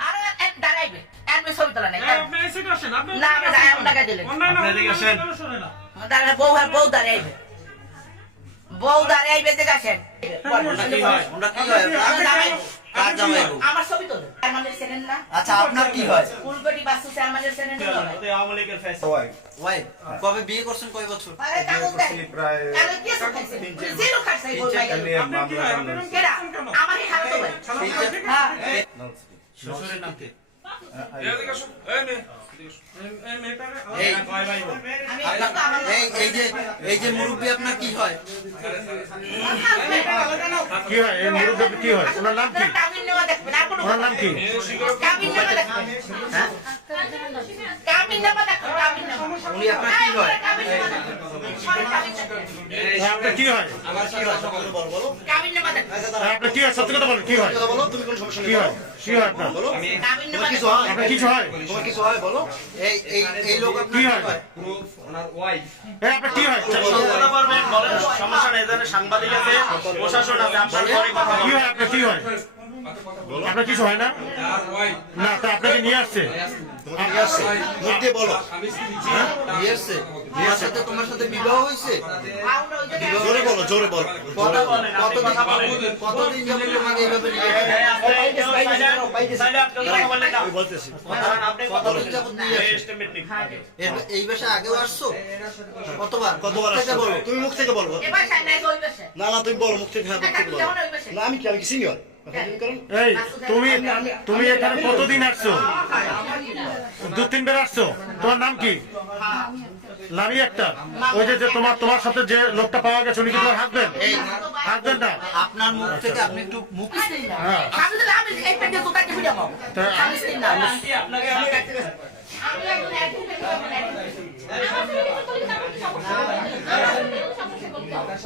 আরে এক দাঁড়াইবে আমি ছবি তোলা নাই হ্যাঁ, আপনি এই আসেন, আপনি না, আপনি যাই, আপনি টাকা দিলেন। আপনি এদিকে আসেন। কেন শোনে না? দাঁড়ালে বউ আর বউ দাঁড়াইবে বউ দাঁড়াইবে যে গেছেন ওটা কি হয় ওটা কি হয় আপনার? কার জামাই বউ? আমার ছবি তোলে আমাদের চেনেন না আচ্ছা আপনার কি হয় ফুলকটি বাসু আমাদের চেনেন না ওয়াই কবে বিয়ে করছেন কয় বছর আরে কাগজ দেন প্রায় আরে কি আছে জিরো বল ভাই আপনি কি হয়? আমার হাতে ভাই? হ্যাঁ শ্বশুরের নাম কি? এদিকে আসুন, এই যে এই যে মুরব্বী আপনার কি হয়? কি হয়? এই মুরব্বী কি হয়? ওনার নাম কি? ওনার নাম কি? হ্যাঁ উনি আপনার কি হয় কাবিন নেওয়া দেখবেন সবাই কাবিন দেখবেন হ্যাঁ, আপনার কি হয়? আমার কি হয় সকলে বলো বলো কাবিন হ্যাঁ, আপনার কি হয়? সত্যি কথা বলেন কি হয়? বলো তুমি কোন সমস্যা কি হয়? কি হয় আপনার? কাবিন নেওয়া কিছু হয় আপনার কিছু হয়? তোমার কিছু হয়? বলো এই এই এই লোক আপনার কি হয়? হয় হ্যাঁ আপনার কি হয় সমস্যা নেই এখানে সাংবাদিক আছে প্রশাসন আছে আপনার পরে কথা কি হয়? আপনার কি হয়? আপনার কিছু হয় না না তা আপনাকে নিয়ে আসছে হ্যাঁ জোরে বলো জোরে বলো কতদিন তোমাকে এইভাবে এই বেশে আগেও আসছো কতবার কতবার বলো তুমি মুখ থেকে বলো এবার সাই নাই ওই বসে না না তুমি বলো মুখ থেকে হ্যাঁ মুখ থেকে বলো না আমি কি আমি কি সিনিয়র এই তুমি তুমি এখানে কতদিন আসছো দু তিনবার আসছো তোমার নাম কি লামি একটা ওই যে তোমার তোমার সাথে যে লোকটা পাওয়া গেছে উনি কি তোমার হাঁকবেন হাঁকবেন না আপনার মুখ থেকে আপনি একটু মুখ হ্যাঁ আমি তো আমি এই পেটে তো তাকে ভিডিও পাবো তা আমি সিন না আমি একজন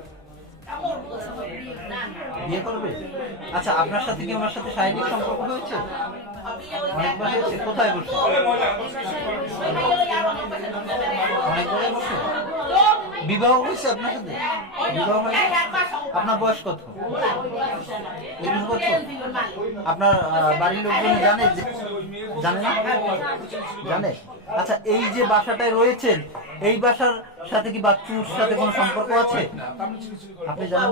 বিয়ে করবে? আচ্ছা আপনার সাথে কি ওনার সাথে শারীরিক সম্পর্ক হয়েছে? অনেকবার হয়েছে, কোথায় বসে? অনেকবার বসে? বিবাহ হয়েছে আপনার সাথে? বিবাহ হয়েছে? আপনার বয়স কত? বছর। আপনার বাড়ির লোকজন জানে জানে না? জানে? আচ্ছা এই যে বাসাটায় রয়েছেন এই বাসার সাথে কি বাচ্চুর সাথে কোনো সম্পর্ক আছে? আপনি জানেন